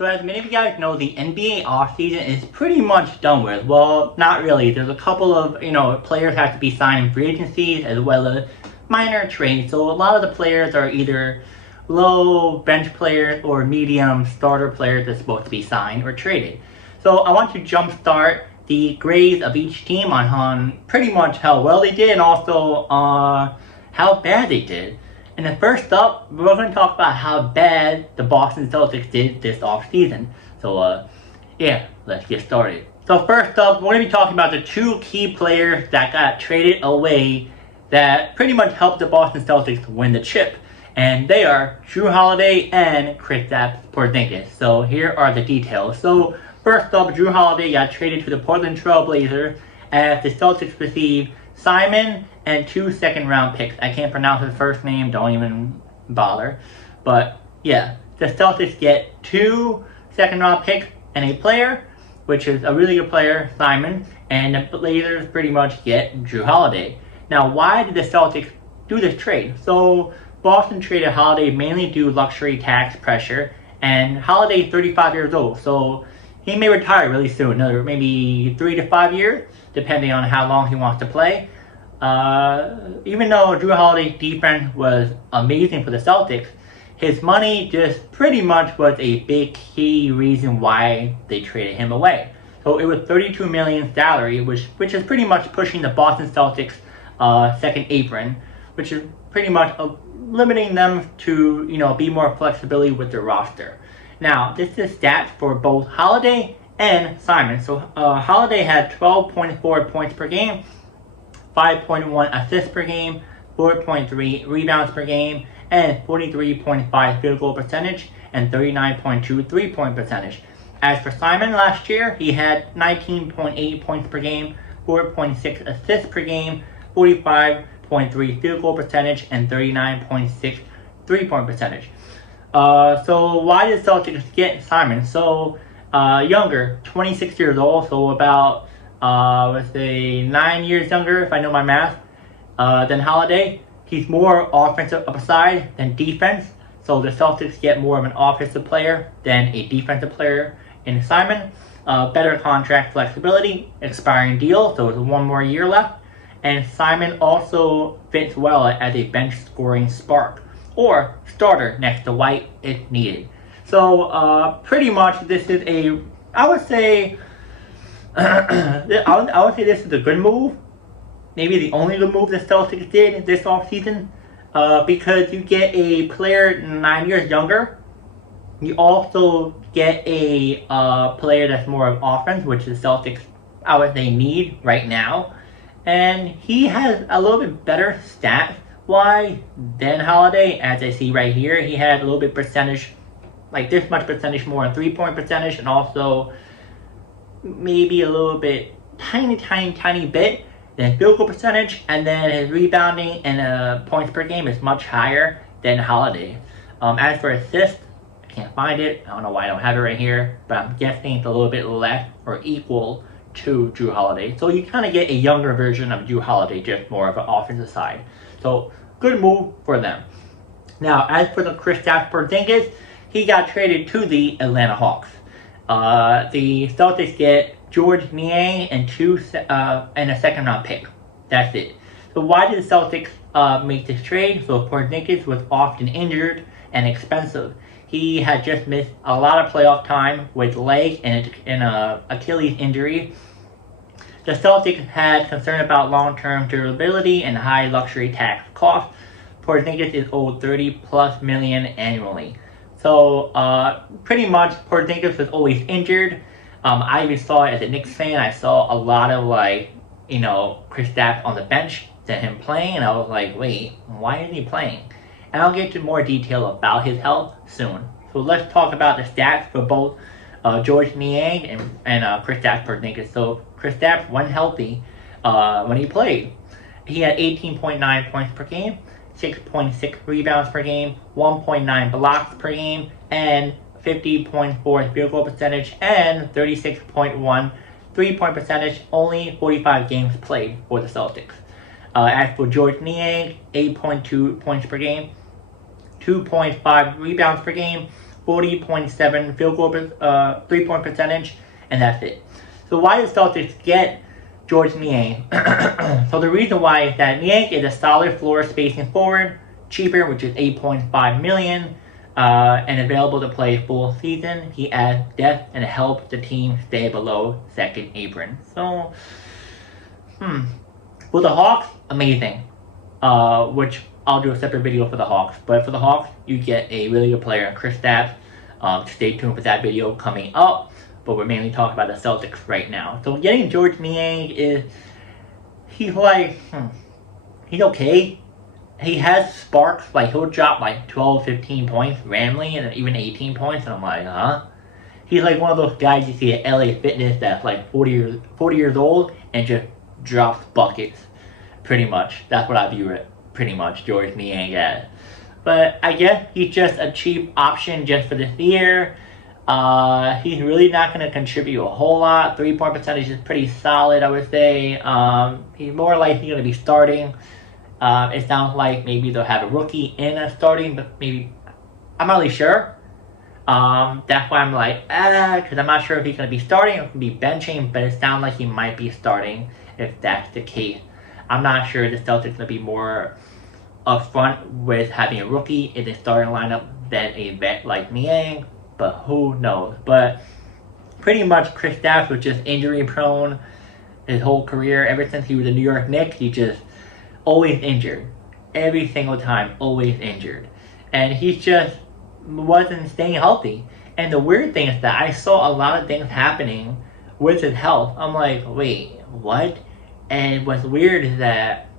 So as many of you guys know, the NBA offseason is pretty much done with. Well, not really. There's a couple of, players have to be signed in free agencies as well as minor trades. So a lot of the players are either low bench players or medium starter players that's supposed to be signed or traded. So I want to jumpstart the grades of each team on pretty much how well they did and also how bad they did. And then first up, we're going to talk about how bad the Boston Celtics did this offseason. So, let's get started. So first up, we're going to be talking about the two key players that got traded away that pretty much helped the Boston Celtics win the chip. And they are Jrue Holiday and Kristaps Porziņģis. So here are the details. So first up, Jrue Holiday got traded to the Portland Trail Blazers as the Celtics received Simon and 2 second-round picks. I can't pronounce his first name, don't even bother. But yeah, the Celtics get 2 second-round picks and a player, which is a really good player, Simon, and the Blazers pretty much get Jrue Holiday. Now, why did the Celtics do this trade? So Boston traded Holiday mainly due to luxury tax pressure, and Holiday is 35 years old, so he may retire really soon, another maybe 3 to 5 years, depending on how long he wants to play. Even though Jrue Holiday's defense was amazing for the Celtics, his money just pretty much was a big key reason why they traded him away. So it was $32 million salary, which is pretty much pushing the Boston Celtics second apron, which is pretty much limiting them to be more flexibility with their roster. Now, this is stats for both Holiday and Simon. So Holiday had 12.4 points per game, 5.1 assists per game, 4.3 rebounds per game, and 43.5 field goal percentage, and 39.2 3-point percentage. As for Simon last year, he had 19.8 points per game, 4.6 assists per game, 45.3 field goal percentage, and 39.6 3-point percentage. So why did Celtics get Simon? So younger, 26 years old, so about let's say 9 years younger if I know my math than Holiday. He's more offensive upside than defense, so the Celtics get more of an offensive player than a defensive player in Simon. Better contract flexibility, expiring deal, so it's 1 more year left, and Simon also fits well as a bench scoring spark or starter next to White if needed. So pretty much this is I would say this is a good move. Maybe the only good move the Celtics did this offseason, because you get a player 9 years younger. You also get a player that's more of offense, which the Celtics, I would say, need right now. And he has a little bit better stats-wise than Holiday, as I see right here. He had a little bit percentage, like this much percentage more on 3-point percentage, and also maybe a little bit, tiny bit than field goal percentage, and then his rebounding and points per game is much higher than Holiday. As for assists, I can't find it. I don't know why I don't have it right here, but I'm guessing it's a little bit less or equal to Jrue Holiday. So you kind of get a younger version of Jrue Holiday, just more of an offensive side. So good move for them. Now, as for the Kristaps Porziņģis, he got traded to the Atlanta Hawks. The Celtics get George Niang and a second round pick. That's it. So why did the Celtics make this trade? So Porziņģis was often injured and expensive. He had just missed a lot of playoff time with leg and Achilles injury. The Celtics had concern about long-term durability and high luxury tax costs. Porziņģis is owed $30+ million annually. So pretty much Porziņģis was always injured. I even saw it as a Knicks fan. I saw a lot of Kristaps on the bench than him playing, and I was like, wait, why isn't he playing? And I'll get into more detail about his health soon. So let's talk about the stats for both George Niang and Kristaps Porziņģis. So Kristaps, when healthy, when he played, he had 18.9 points per game, 6.6 rebounds per game, 1.9 blocks per game, and 50.4 field goal percentage, and 36.1 3-point percentage, only 45 games played for the Celtics. As for George Niang, 8.2 points per game, 2.5 rebounds per game, 40.7 field goal 3-point percentage, and that's it. So why did Celtics get Georges Niang? So the reason why is that Niang is a solid floor spacing forward, cheaper, which is $8.5 million, and available to play full season. He adds depth and helps the team stay below second apron. So, for the Hawks, amazing. Which I'll do a separate video for the Hawks. But for the Hawks, you get a really good player in Kristaps. Stay tuned for that video coming up. But we're mainly talking about the Celtics right now. So getting Georges Niang he's okay. He has sparks, like he'll drop like 12, 15 points randomly, and even 18 points, and I'm like, huh? He's like one of those guys you see at LA Fitness that's like 40 years old and just drops buckets, pretty much. That's what I view it, pretty much, Georges Niang as. But I guess he's just a cheap option just for this year. He's really not going to contribute a whole lot. 3-point percentage is pretty solid, I would say. He's more likely going to be starting. It sounds like maybe they'll have a rookie in a starting, but maybe, I'm not really sure. That's why I'm like, because I'm not sure if he's going to be starting or be benching, but it sounds like he might be starting if that's the case. I'm not sure the Celtics going to be more upfront with having a rookie in the starting lineup than a vet like Niang, but who knows. But pretty much Kristaps was just injury prone his whole career. Ever since he was a New York Knicks, he just always injured. Every single time, always injured. And he just wasn't staying healthy. And the weird thing is that I saw a lot of things happening with his health. I'm like, wait, what? And what's weird is that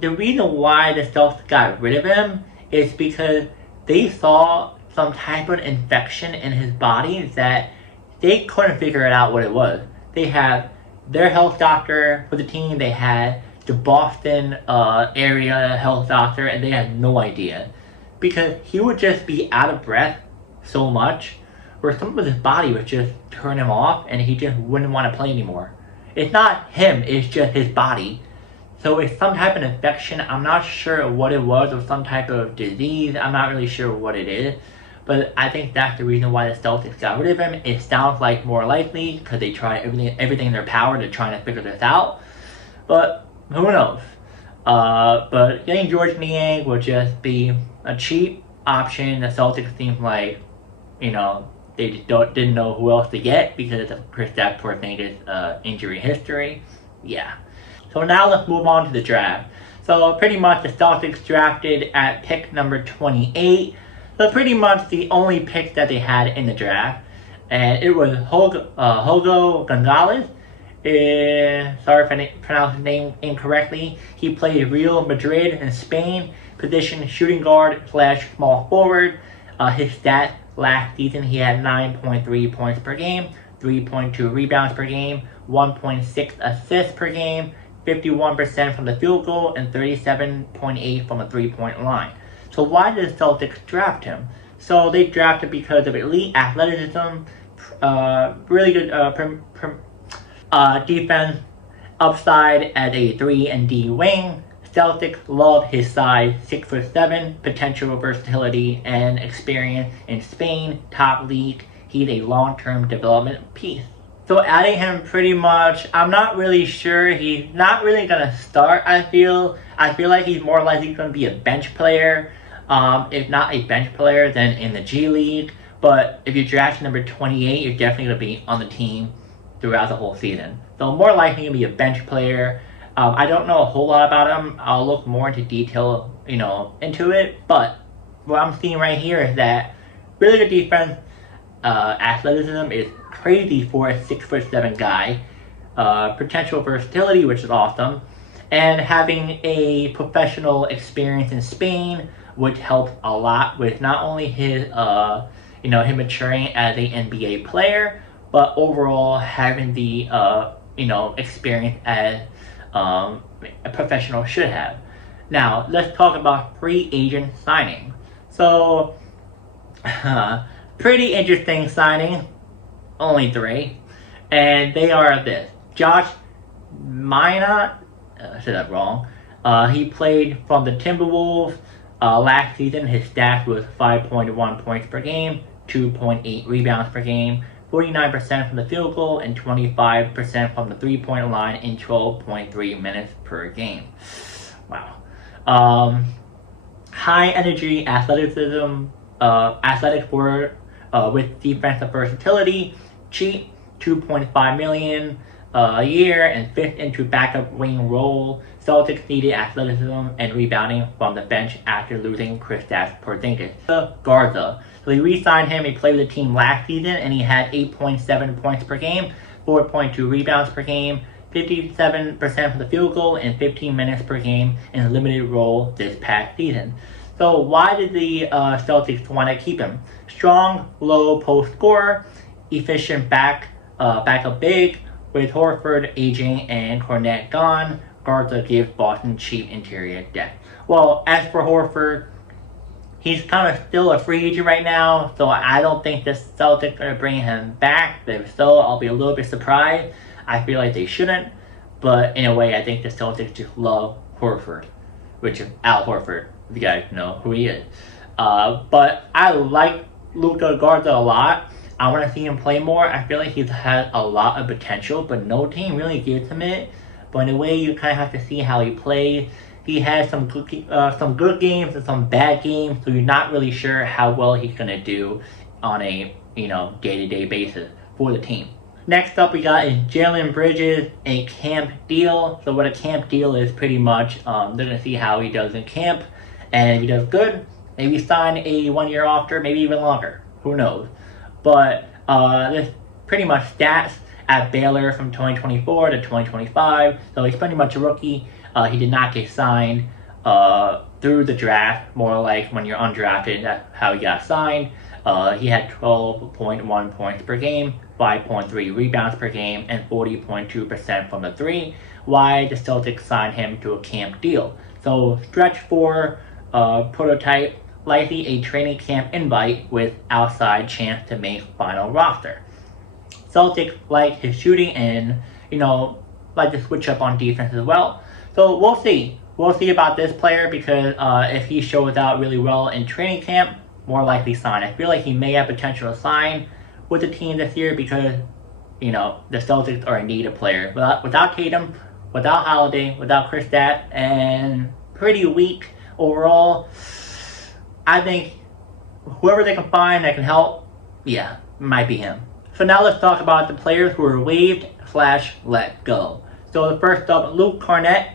the reason why the Celtics got rid of him is because they saw some type of infection in his body that they couldn't figure it out what it was. They had their health doctor for the team, they had the Boston area health doctor, and they had no idea. Because he would just be out of breath so much, where some of his body would just turn him off, and he just wouldn't want to play anymore. It's not him, it's just his body. So it's some type of infection. I'm not sure what it was, or some type of disease. I'm not really sure what it is. But I think that's the reason why the Celtics got rid of him. It sounds like more likely, because they tried everything in their power to try to figure this out. But who knows? But getting Georges Niang would just be a cheap option. The Celtics seem like, they just didn't know who else to get because of Kristaps Porziņģis' injury history. Yeah. So now let's move on to the draft. So pretty much the Celtics drafted at pick number 28. So pretty much the only pick that they had in the draft. And it was Hugo Gonzalez. Sorry if I pronounced his name incorrectly. He played Real Madrid in Spain, position shooting guard / small forward. His stats last season, he had 9.3 points per game, 3.2 rebounds per game, 1.6 assists per game, 51% from the field goal, and 37.8 from a 3-point line. So why did the Celtics draft him? So they drafted because of elite athleticism, really good defense, upside as a 3 and D wing. Celtics love his size, 6'7", potential versatility and experience in Spain, top league. He's a long-term development piece. So adding him pretty much, I'm not really sure. He's not really gonna start. I feel like he's more likely gonna be a bench player. If not a bench player, then in the G League. But if you draft number 28, you're definitely gonna be on the team throughout the whole season. So more likely gonna be a bench player. I don't know a whole lot about him. I'll look more into detail, into it. But what I'm seeing right here is that really good defense, athleticism is crazy for a 6'7" guy. Potential versatility, which is awesome, and having a professional experience in Spain, which helps a lot with not only his, him maturing as a NBA player, but overall having the, experience as a professional should have. Now, let's talk about free agent signing. So, pretty interesting signing. Only 3. And they are this. Josh Minott, I said that wrong. He played from the Timberwolves. Last season, his stats was 5.1 points per game, 2.8 rebounds per game, 49% from the field goal, and 25% from the three-point line in 12.3 minutes per game. Wow. High energy athleticism, athletic forward with defensive versatility, cheap, $2.5 million a year, and fit into backup wing role. Celtics needed athleticism and rebounding from the bench after losing Kristaps Porziņģis. Garza. So they re-signed him. He played with the team last season, and he had 8.7 points per game, 4.2 rebounds per game, 57% from the field goal, and 15 minutes per game in a limited role this past season. So why did the Celtics want to keep him? Strong, low post scorer, efficient backup big, with Horford aging and Kornet gone. Garza gives Boston cheap interior depth. Well, as for Horford, he's kind of still a free agent right now, so I don't think the Celtics are going to bring him back. But if so, I'll be a little bit surprised. I feel like they shouldn't, but in a way, I think the Celtics just love Horford, which is Al Horford, if you guys know who he is. But I like Luka Garza a lot. I want to see him play more. I feel like he's had a lot of potential, but no team really gives him it. But in a way, you kind of have to see how he plays. He has some good games and some bad games, so you're not really sure how well he's going to do on a day-to-day basis for the team. Next up, we got is Jalen Bridges, a camp deal. So what a camp deal is pretty much, they're going to see how he does in camp. And if he does good, maybe sign a 1 year offer, maybe even longer. Who knows? But this pretty much stats at Baylor from 2024 to 2025. So he's pretty much a rookie. He did not get signed through the draft, more like when you're undrafted, that's how he got signed. He had 12.1 points per game, 5.3 rebounds per game, and 40.2% from the three. Why the Celtics signed him to a camp deal? So stretch 4 prototype, likely a training camp invite with outside chance to make final roster. Celtics like his shooting and, like to switch up on defense as well. So we'll see. We'll see about this player because if he shows out really well in training camp, more likely sign. I feel like he may have potential to sign with the team this year because, the Celtics are in need of players. Without Tatum, without Holiday, without Kristaps, and pretty weak overall, I think whoever they can find that can help, might be him. So now let's talk about the players who were waived/let go. So the first up, Luke Kornet.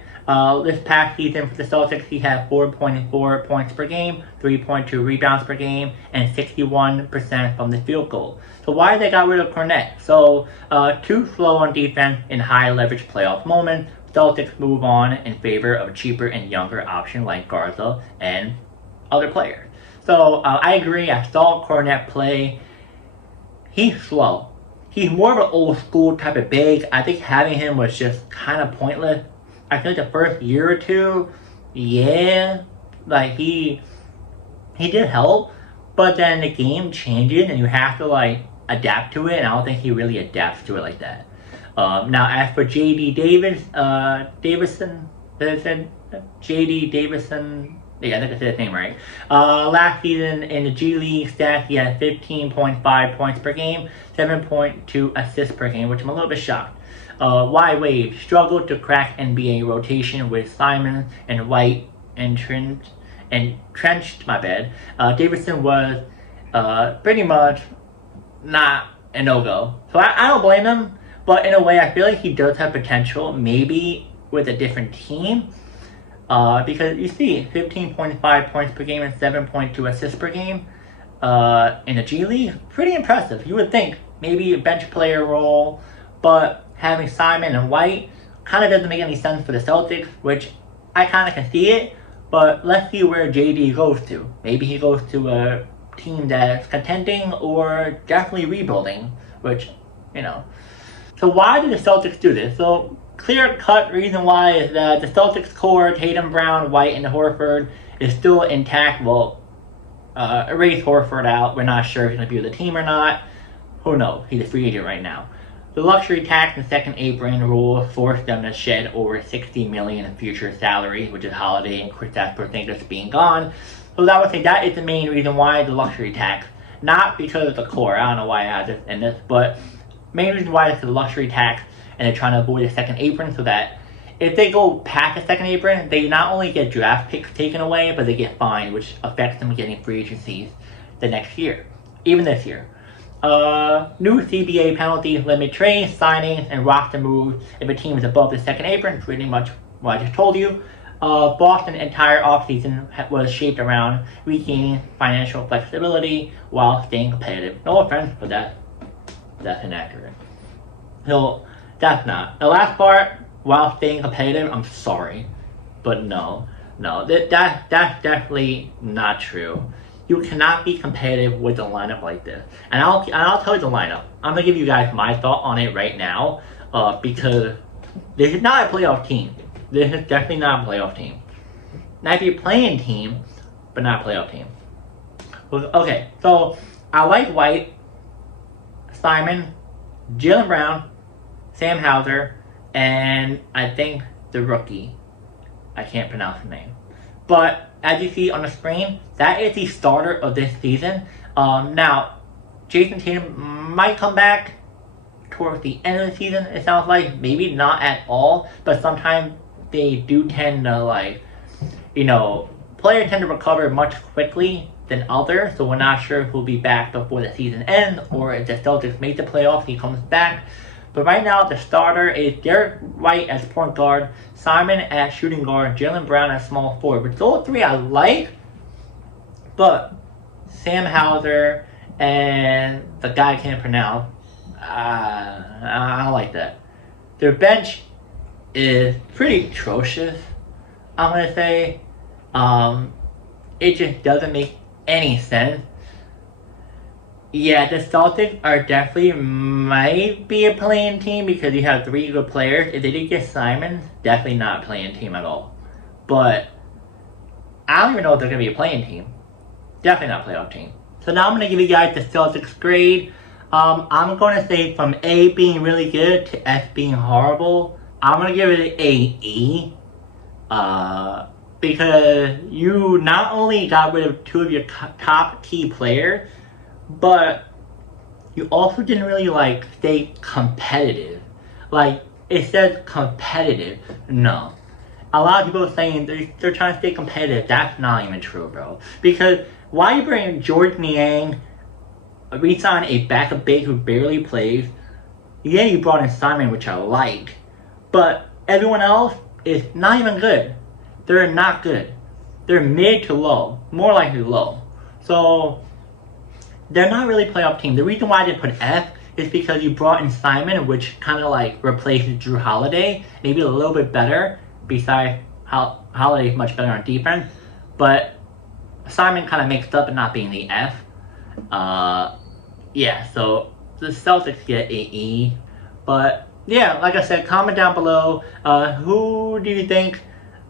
This past season for the Celtics, he had 4.4 points per game, 3.2 rebounds per game, and 61% from the field goal. So why they got rid of Kornet? So too slow on defense in high leverage playoff moments. Celtics move on in favor of a cheaper and younger option like Garza and other players. So I agree. I saw Kornet play. He's slow. He's more of an old school type of big. I think having him was just kind of pointless. I feel like the first year or two, he did help, but then the game changes and you have to adapt to it, and I don't think he really adapts to it like that. Now as for Davison, yeah, I think I said his name right. Last season in the G League stats, he had 15.5 points per game, 7.2 assists per game, which I'm a little bit shocked. Why wave? Struggled to crack NBA rotation with Simons and White entrenched. Davidson was pretty much not a no-go. So I don't blame him, but in a way I feel like he does have potential, maybe with a different team. Because you see 15.5 points per game and 7.2 assists per game in the G League, pretty impressive. You would think maybe a bench player role, but having Simon and White kind of doesn't make any sense for the Celtics, which I kind of can see it, but let's see where JD goes to. Maybe he goes to a team that's contending or definitely rebuilding, which, So why did the Celtics do this? So clear-cut reason why is that the Celtics core, Tatum, Brown, White, and Horford, is still intact. Well, erase Horford out. We're not sure if he's going to be with the team or not. Who knows? He's a free agent right now. the luxury tax and second apron rule forced them to shed over $60 million in future salary, which is Holiday and Kristaps Porziņģis being gone. So I would say that is the main reason why the luxury tax. Not because of the core, I don't know why I had this in this, but main reason why it's the luxury tax, and they're trying to avoid the second apron so that if they go past the second apron, they not only get draft picks taken away, but they get fined, which affects them getting free agencies the next year, even this year. New CBA penalty limit trades, signings, and roster moves if a team is above the second apron, pretty much what I just told you. Boston's entire offseason was shaped around regaining financial flexibility while staying competitive. No offense, but that's inaccurate. No, that's not. The last part, while staying competitive, I'm sorry, but no, that's definitely not true. You cannot be competitive with a lineup like this. And I'll tell you the lineup. I'm gonna give you guys my thought on it right now, because this is not a playoff team. This is definitely not a playoff team. Might be a playing team, but not a playoff team. Okay, so I like White, Simon, Jaylen Brown, Sam Hauser, and I think the rookie. I can't pronounce his name. But as you see on the screen, that is the starter of this season. Now, Jason Tatum might come back towards the end of the season, it sounds like. Maybe not at all, but sometimes they do tend to, players tend to recover much quickly than others, so we're not sure who'll be back before the season ends, or if the Celtics make the playoffs, he comes back. But right now, the starter is Derek White as point guard, Simon as shooting guard, Jaylen Brown as small forward. But those three I like, but Sam Hauser and the guy I can't pronounce, I don't like that. Their bench is pretty atrocious, I'm going to say. It just doesn't make any sense. Yeah, the Celtics are definitely might be a playing team because you have three good players. If they did get Simons, definitely not a playing team at all. But I don't even know if they're going to be a playing team. Definitely not a playoff team. So now I'm going to give you guys the Celtics grade. I'm going to say from A being really good to F being horrible. I'm going to give it an A-E. Because you not only got rid of two of your top key players, but you also didn't really stay competitive. It says competitive. No. A lot of people are saying they're trying to stay competitive. That's not even true, bro. Because why you bring George Niang, re-sign a backup big who barely plays? Yeah, you brought in Simon, which I like. But everyone else is not even good. They're not good. They're mid to low. More likely low. So they're not really a playoff team. The reason why I didn't put F is because you brought in Simon, which kind of replaces Jrue Holiday. Maybe a little bit better, besides Holiday is much better on defense. But Simon kind of mixed up and not being the F. Yeah, so the Celtics get a E. But yeah, like I said, comment down below. Who do you think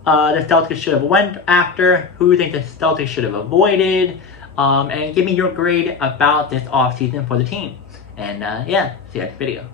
the Celtics should have went after? Who do you think the Celtics should have avoided? And give me your grade about this offseason for the team. And yeah, see you next video.